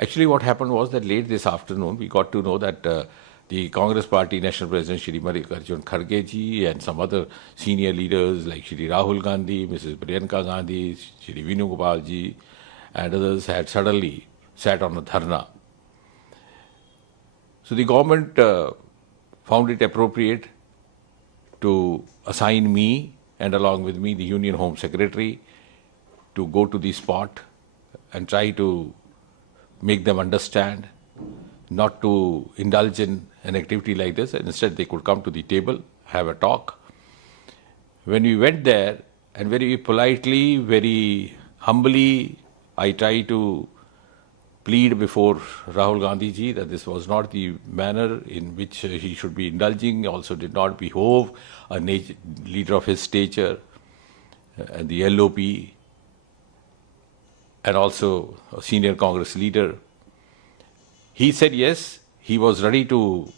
Actually, what happened was that late this afternoon, we got to know that the Congress Party National President, Shri Mallikarjun Kharge ji, and some other senior leaders like Shri Rahul Gandhi, Mrs. Priyanka Gandhi, Shri Venugopal ji, and others had suddenly sat on a dharna. So the government found it appropriate to assign me, and along with me the Union Home Secretary, to go to the spot and try to make them understand not to indulge in an activity like this, and instead they could come to the table, have a talk. When we went there, and very politely, very humbly, I tried to plead before Rahul Gandhi ji that this was not the manner in which he should be indulging, also did not behove a leader of his stature, and the LoP, and also a senior Congress leader. He said yes, he was ready to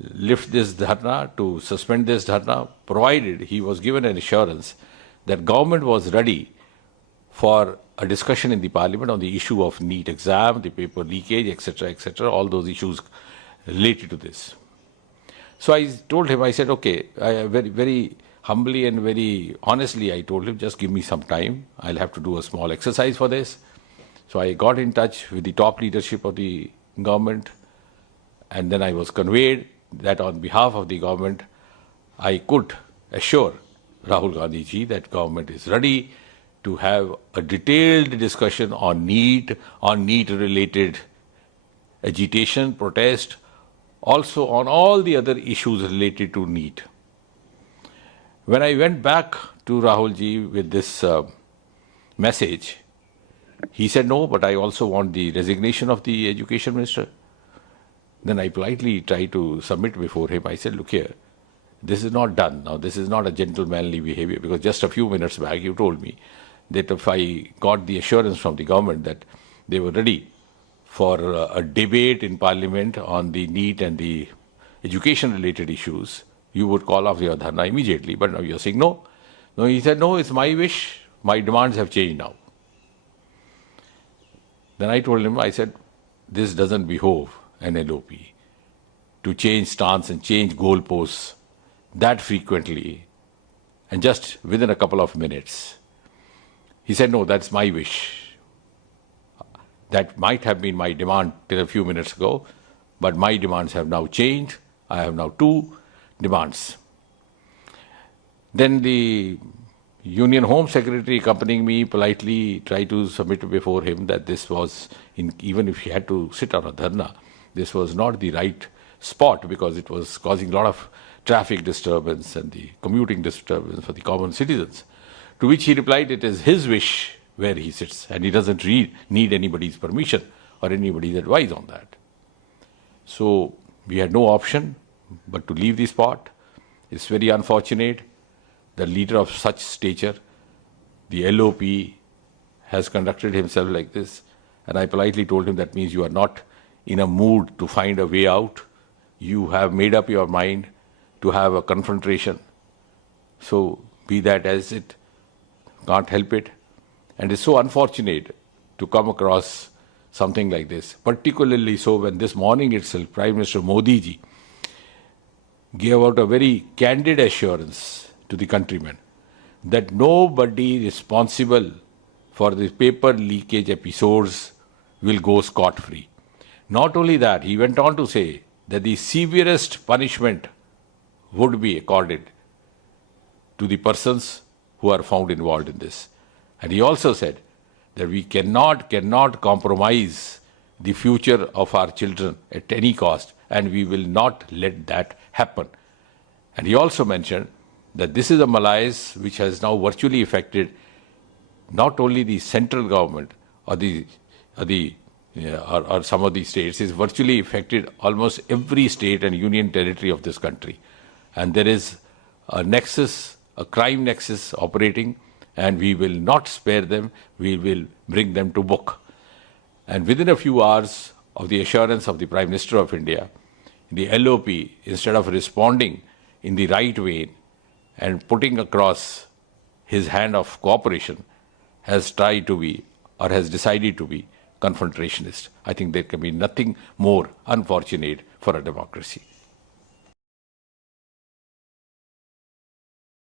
lift this dharna, to suspend this dharna, provided he was given an assurance that government was ready for a discussion in the parliament on the issue of NEET exam, the paper leakage, etc., all those issues related to this. So I told him, I said, okay, very, very humbly and very honestly, I told him, just give me some time. I'll have to do a small exercise for this. So I got in touch with the top leadership of the government, and then I was conveyed that on behalf of the government, I could assure Rahul Gandhi ji that government is ready to have a detailed discussion on NEET related agitation, protest, also on all the other issues related to NEET. When I went back to Rahul ji with this message, he said, no, but I also want the resignation of the education minister. Then I politely tried to submit before him. I said, look here, this is not done. Now, this is not a gentlemanly behavior, because just a few minutes back you told me that if I got the assurance from the government that they were ready for a debate in parliament on the NEET and the education-related issues, you would call off your dharna immediately. But now you're saying no. No, he said, no, it's my wish. My demands have changed now. Then I told him, I said, this doesn't behove an LoP to change stance and change goalposts that frequently and just within a couple of minutes. He said, no, that's my wish. That might have been my demand till a few minutes ago, but my demands have now changed. I have now two demands. Then the Union Home Secretary accompanying me politely tried to submit before him that this was, even if he had to sit on a dharna, this was not the right spot because it was causing a lot of traffic disturbance and the commuting disturbance for the common citizens. To which he replied, it is his wish where he sits, and he doesn't need anybody's permission or anybody's advice on that. So we had no option but to leave the spot. It's very unfortunate. The leader of such stature, the LoP, has conducted himself like this. And I politely told him that means you are not in a mood to find a way out. You have made up your mind to have a confrontation. So be that as it, can't help it. And it's so unfortunate to come across something like this, particularly so when this morning itself Prime Minister Modi ji gave out a very candid assurance to the countrymen that nobody responsible for the paper leakage episodes will go scot-free. Not only that, he went on to say that the severest punishment would be accorded to the persons who are found involved in this. And he also said that we cannot compromise the future of our children at any cost, and we will not let that happen. And he also mentioned that this is a malaise which has now virtually affected not only the central government or some of the states, it's virtually affected almost every state and union territory of this country. And there is a nexus, a crime nexus operating, and we will not spare them, we will bring them to book. And within a few hours of the assurance of the Prime Minister of India, the LoP, instead of responding in the right way and putting across his hand of cooperation, has tried to be, or has decided to be, confrontationist. I think there can be nothing more unfortunate for a democracy.